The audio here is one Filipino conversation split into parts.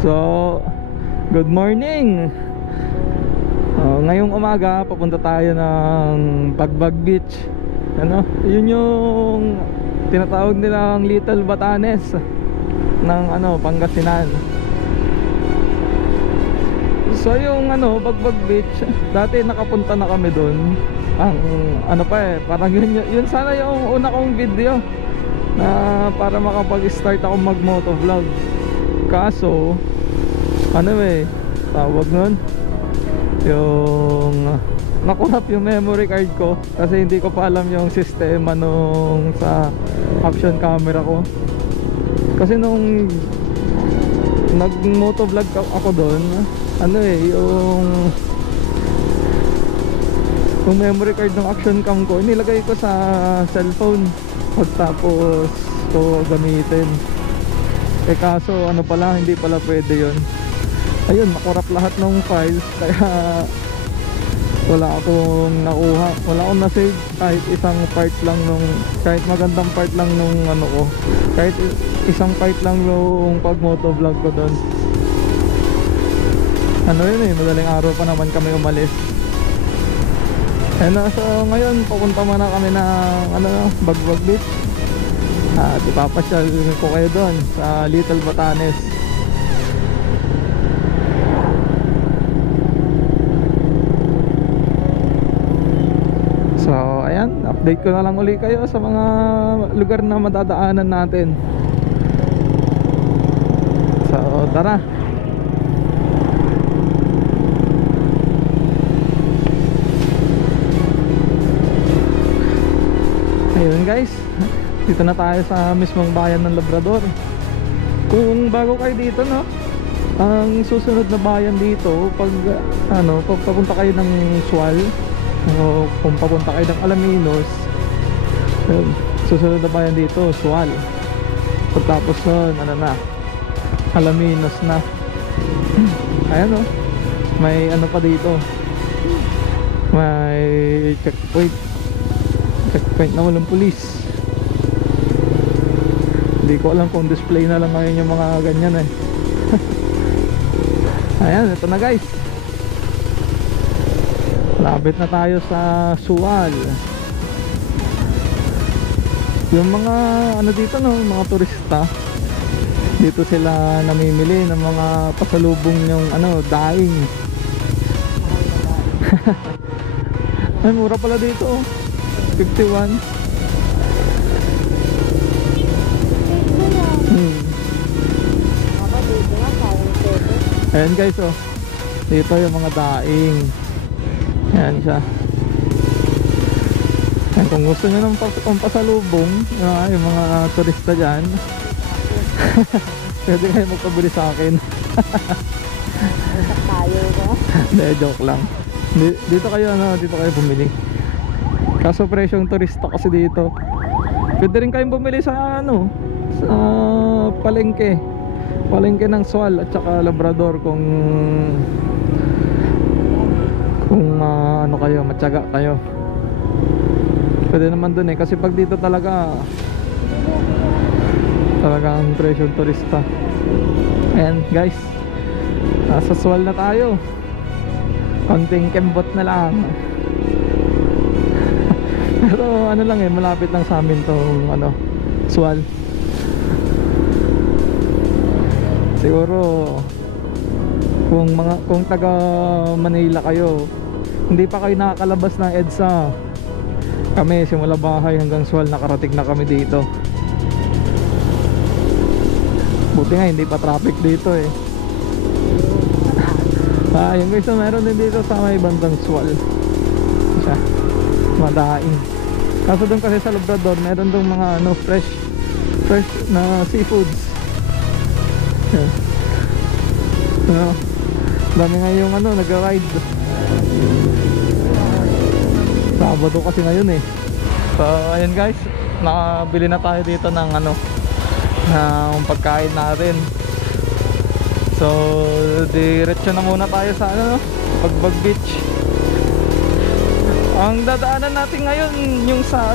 So, good morning. Ngayong umaga papunta tayo ng Bagbag Beach. Ano, yun yung tinatawag nilang Little Batanes ng Pangasinan. So yung Bagbag Beach, dati nakapunta na kami doon. Ang parang yun sana yung una kong video na para makapag-start ako mag-motovlog. Kaso tawag nun, yung nakurap yung memory card ko kasi hindi ko pa alam yung sistema nung sa action camera ko. Kasi nung nag-motovlog ako doon, yung memory card ng action cam ko nilagay ko sa cellphone pagtapos ko gamitin. Kaso hindi pala pwede yun. Ayun, makurap lahat ng files, kaya wala akong nakuha, wala akong na-save kahit isang part lang kahit magandang part lang kahit isang part lang nung pag-motovlog ko doon. Madaling araw pa naman kami umalis. So ngayon pupunta muna kami ng Bagbag Beach. At ipapasyal ko kayo doon sa Little Batanes. So ayan, update ko na lang uli kayo sa mga lugar na madadaanan natin. So tara. Ayun guys, dito na tayo sa mismong bayan ng Labrador. Kung bago kayo dito, ang susunod na bayan dito pag papunta kayo ng Sual o kung papunta kayo ng Alaminos, susunod na bayan dito Sual. Pagtapos nun Alaminos na. Ayan may pa dito, may checkpoint na walang pulis. Hindi ko alam kung display na lang ngayon yung mga ganyan Ayan, ito na guys, labit na tayo sa Sual. Yung mga dito mga turista dito, sila namimili ng mga pasalubong yung daing. Ay, mura pala dito 51. Ayan guys, dito yung mga daing. Ayan siya. Ayan, kung gusto nyo ng pasalubong yung mga turista dyan, pwede kayo magpabili sa akin. Hindi, joke lang. Dito kayo bumili. Kaso presyong turista kasi dito. Pwede rin kayong bumili sa sa palengke ng Sual at saka Labrador kung kayo, matyaga kayo. Pwede naman dun kasi pag dito talaga ang presyong turista. Ayan guys, nasa Sual na tayo. Konting kembot na lang. Pero malapit lang sa amin tong Sual. Siguro kung taga Manila kayo, hindi pa kayo nakakalabas ng EDSA. Kami simula bahay hanggang Sual nakarating na kami dito. Buti nga hindi pa traffic dito Yung guys, meron din dito sa may bandang Sual siya, madaing. Kaso doon kasi sa Labrador meron doon mga fresh na seafoods. Dami nga yung nag-ride. Sabado kasi ngayon So ayun guys, nakabili na tayo dito ng ng pagkain natin. So diretso na muna tayo sa Bagbag Beach. Ang dadaanan natin ngayon yung sa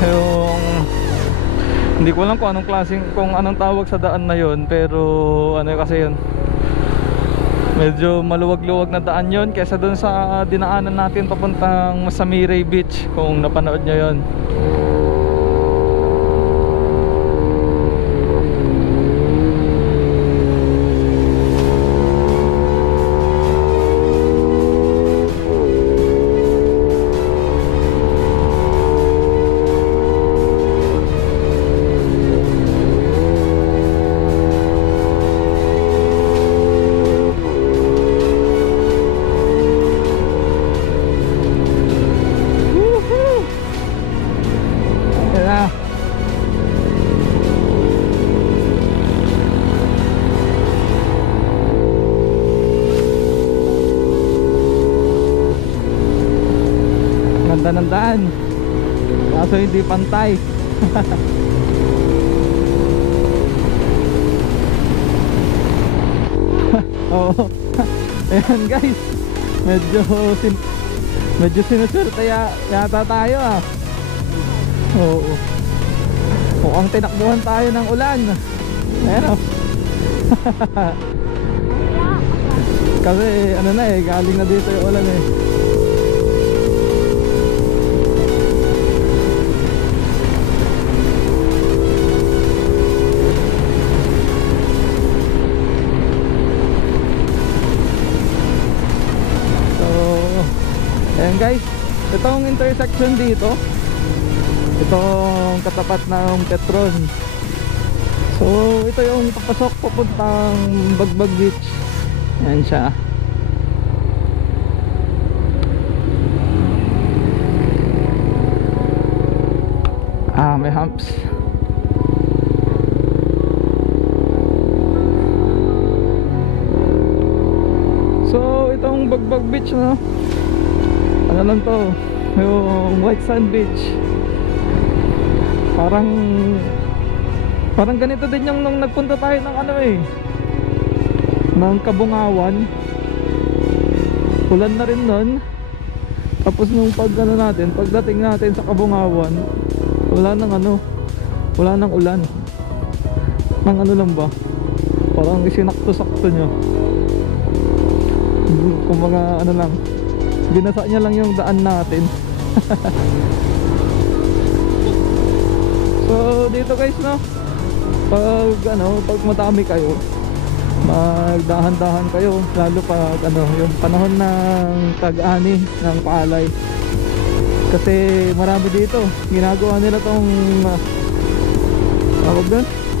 yung Hindi ko alam kung anong klaseng, kung anong tawag sa daan na yon, pero ano kasi yun, medyo maluwag-luwag na daan yon kaysa dun sa dinaanan natin papuntang Masamirey Beach, kung napanood nyo yon. Ganda ng daan, kaso hindi pantay. Oo. Ayan guys, medyo sinuswerte yata tayo ah. Oo, mukhang tinakbuhan tayo ng ulan. Ayan o. Kasi ano na eh, galing na dito yung ulan eh. Ayan guys, itong intersection dito, itong katapat ng Petron. So ito yung papasok papuntang Bagbag Beach. Ayan siya. May humps. So itong Bagbag Beach, no, ano lang to, yung White Sand Beach. Parang ganito din yung nung nagpunta tayo ng ano eh, ng Kabungawan. Ulan na rin nun. Tapos nung pagdating natin sa Kabungawan, wala nang ulan. Nang ano lang ba, parang isinakto-sakto nyo. Kumbaga ano lang, binasa niya lang yung daan natin. So dito guys, no, pag madami kayo, magdahan-dahan kayo, lalo pag yung panahon ng tag-ani ng palay. Kasi marami dito, ginagawa nila tong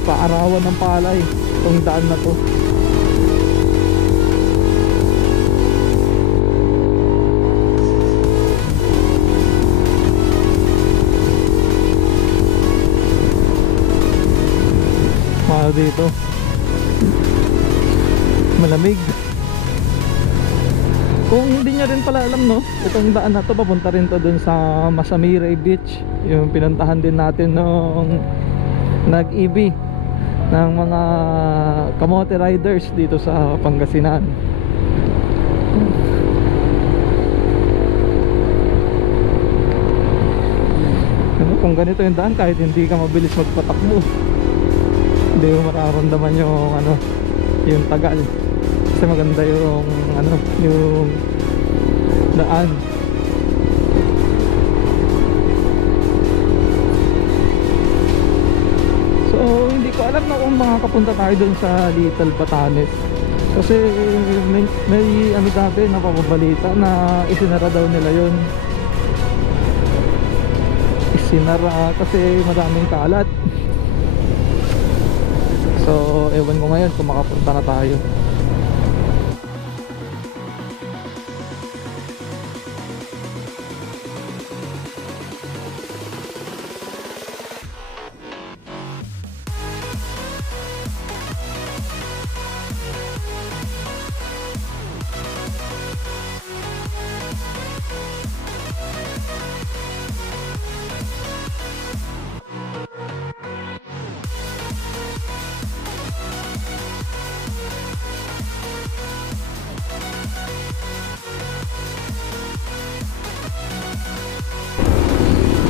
paarawan ng palay, tong daan na to. Dito malamig. Kung hindi nyo rin pala alam, no, itong daan na to papunta rin to dun sa Masamirey Beach, yung pinuntahan din natin nung nag-EB ng mga kamote riders dito sa Pangasinan. Kung ganito yung daan, kahit hindi ka mabilis magpatakbo, hindi mo mararamdaman yung tagal, kasi maganda yung yung daan. So hindi ko alam na kung makakapunta tayo dun sa Little Batanes, kasi may dati napapabalita na isinara daw nila yun. Isinara kasi maraming kalat. So ewan ko ngayon kung makapunta na tayo.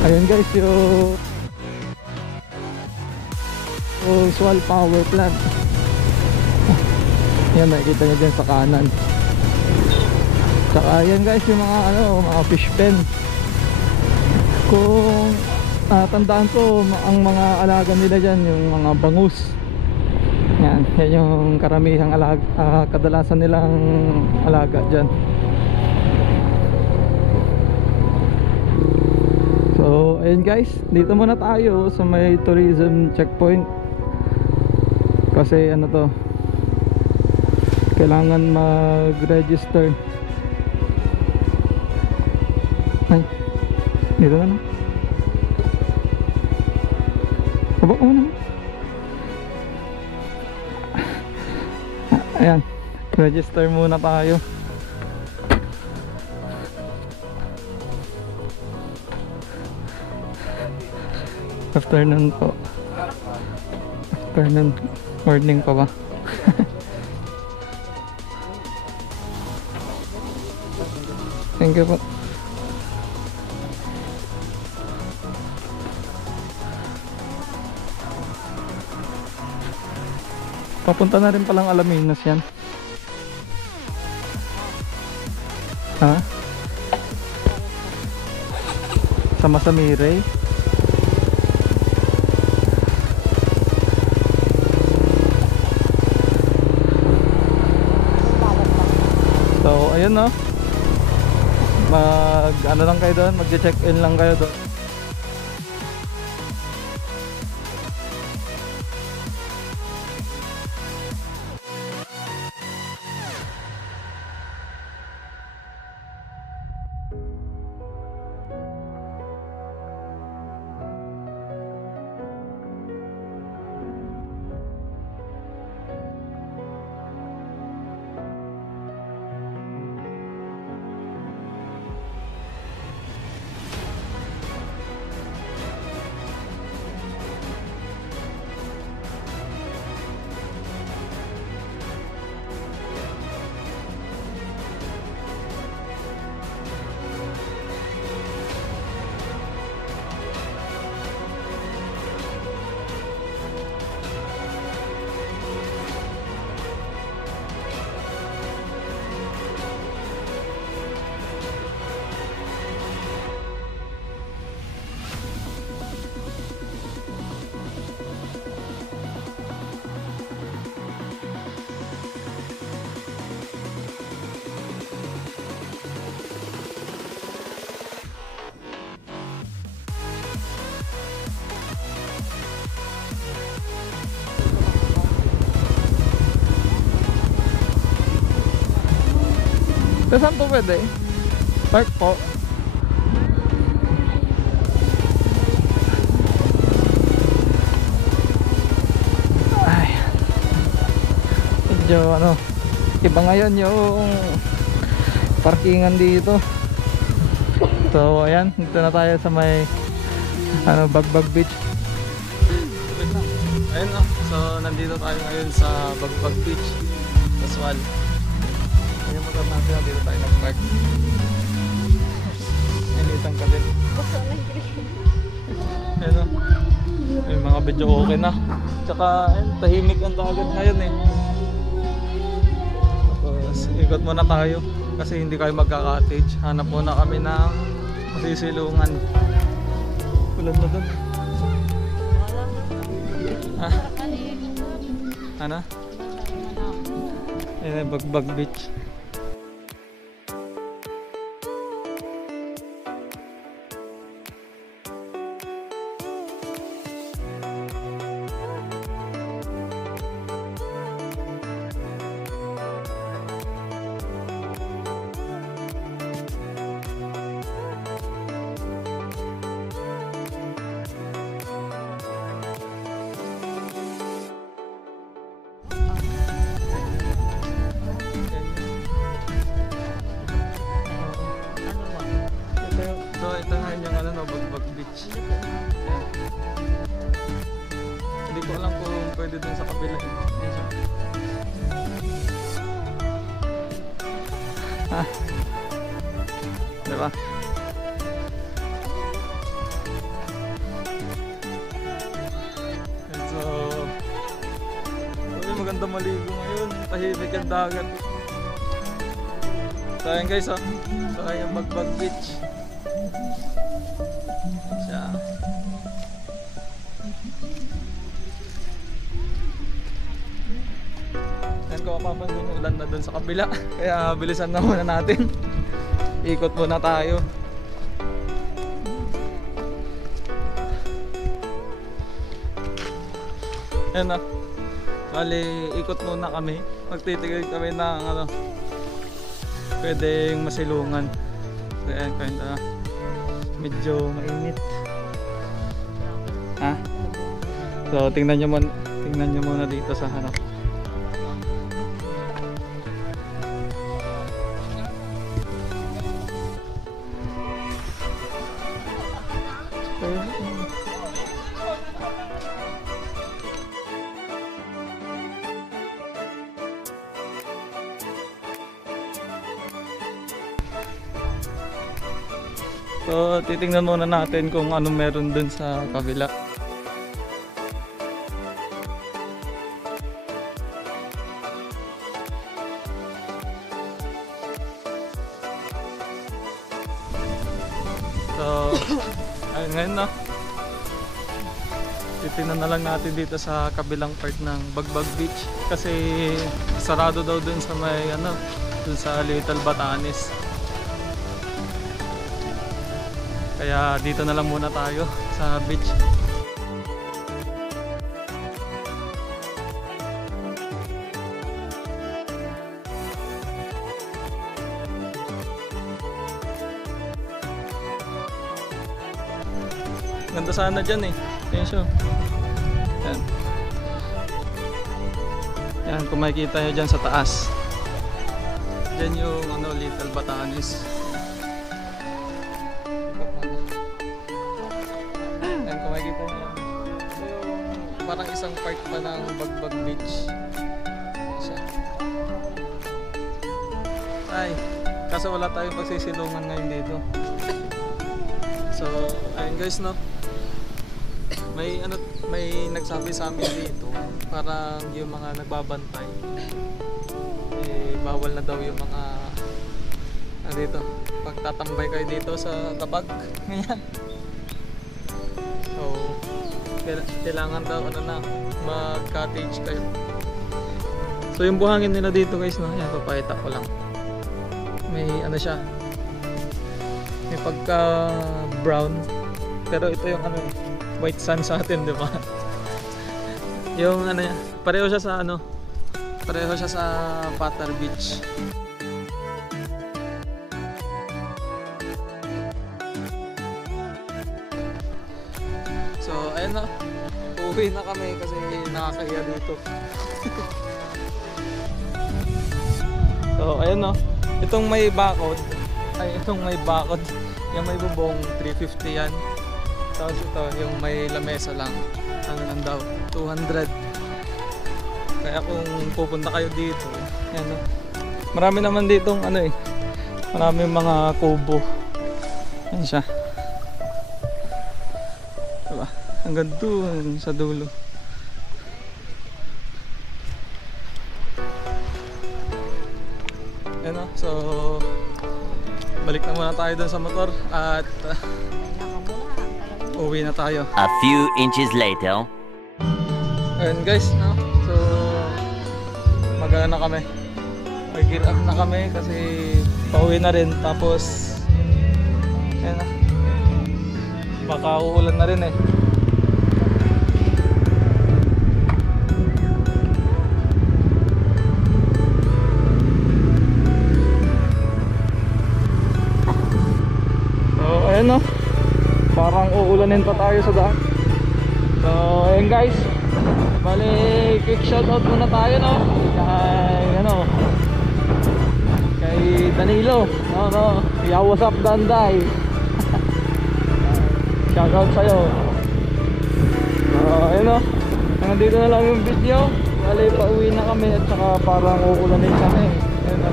Ayun guys, yung Oswal Power Plant. Yan, makikita nyo dyan sa kanan. Tsaka yan guys, yung mga mga fish pen. Kung tandaan ko, ang mga alaga nila dyan, yung mga bangus. Yan yung karamihang alaga, kadalasan nilang alaga dyan. So ayun guys, dito muna tayo sa may tourism checkpoint. Kasi kailangan mag-register. Ay, dito na. Baba ko naman. Ayan, register muna tayo. Afternoon po. Afternoon. Morning pa ba? Thank you po. Papunta na rin palang Alaminos yan. Ha? Sa Masamire. So ayun no, lang kayo doon, mag-check-in lang kayo doon. Saan po pwede? Park po. Ay, medyo iba ngayon yung parkingan dito. So ayan, dito na tayo sa may Bagbag Beach. Ayun so nandito tayo ngayon sa Bagbag Beach, Oswal. Yung motor natin, dito tayo nag-park. Initang ka din. Ayun yung mga video okay na. Tsaka tahimik ang dagat ngayon eh. Tapos ikot muna tayo kasi hindi kayo magka-cottage. Hanap muna kami ng masisilungan. Ulan na dun. Ano? Ayun, Bagbag Beach. Ito nga yung Bagbag Beach. Yan. Hindi ko alam kung pwede dun sa kabila. Diba? And so maganda maligo ngayon. Tahimik ang dagat. So ayan guys, oh. So ayan Bagbag Beach. Ayan siya. Ayan, kung mapapansin yung ulan na dun sa kabila. Kaya bilisan na muna natin. Ikot muna tayo. Ayan na. Bali, ikot muna kami. Magtitigil kami ng ano, pwedeng masilungan. So, ayan, kinda medyo mainit. Ha? So, tingnan nyo muna dito sa ano. So, titingnan muna natin kung ano meron dun sa kabila. So, ayun ngayon na. Titingnan na lang natin dito sa kabilang part ng Bagbag Beach kasi sarado daw dun sa may ano, dun sa Little Batanes. Kaya dito na lang muna tayo sa beach. Ganda sana dyan eh. Ayan. Yan. Yan, kung makikita nyo dyan sa taas. Dyan yung ano, Little Batanes. Parang isang part pa ng Bagbag Beach. Ay, kaso wala tayong pagsisilungan ngayon dito. So, ayun guys, no. May nagsabi sa amin dito, parang yung mga nagbabantay eh, bawal na daw yung mga dito, pagtatambay kayo dito sa tabag. Ganyan. So, kailangan daw ano na mag-cottage kayo. So yung buhangin nila dito guys, no, yan, papakita ko lang. May ano siya, may pagka brown, pero ito yung ano, white sand sa atin, di ba? Yung ano yan, pareho siya sa ano, pareho siya sa Patar Beach. So ayun na, uuwi na kami kasi nakakahiya dito. So ayun no, itong may bakod, yung may bubong 350 yan. Tapos ito yung may lamesa lang, ano lang daw, 200. Kaya kung pupunta kayo dito, yan no, marami naman ditong ano eh, marami mga kubo. Yan siya. Diba? Hanggang doon sa dulo. Yan o. So, balik na muna tayo doon sa motor at uwi na tayo. A few inches later. Ayun guys, no? So, mag-ano na kami. Mag-gear up na kami kasi pauwi na rin. Tapos, yan na. Baka uulan na rin eh. So ayun no, parang uulanin pa tayo sa daan. So ayun guys, bali quick shoutout muna tayo no, kay ano, kay Danilo, no, yeah, what's up Danday. Shoutout sa'yo. Ayun o, hanggang dito na lang yung video. Bali pauwi na kami at saka parang uulanin kami. Ayun o.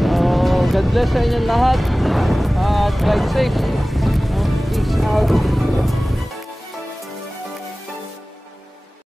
So God bless sa inyong lahat at ride safe. Peace out.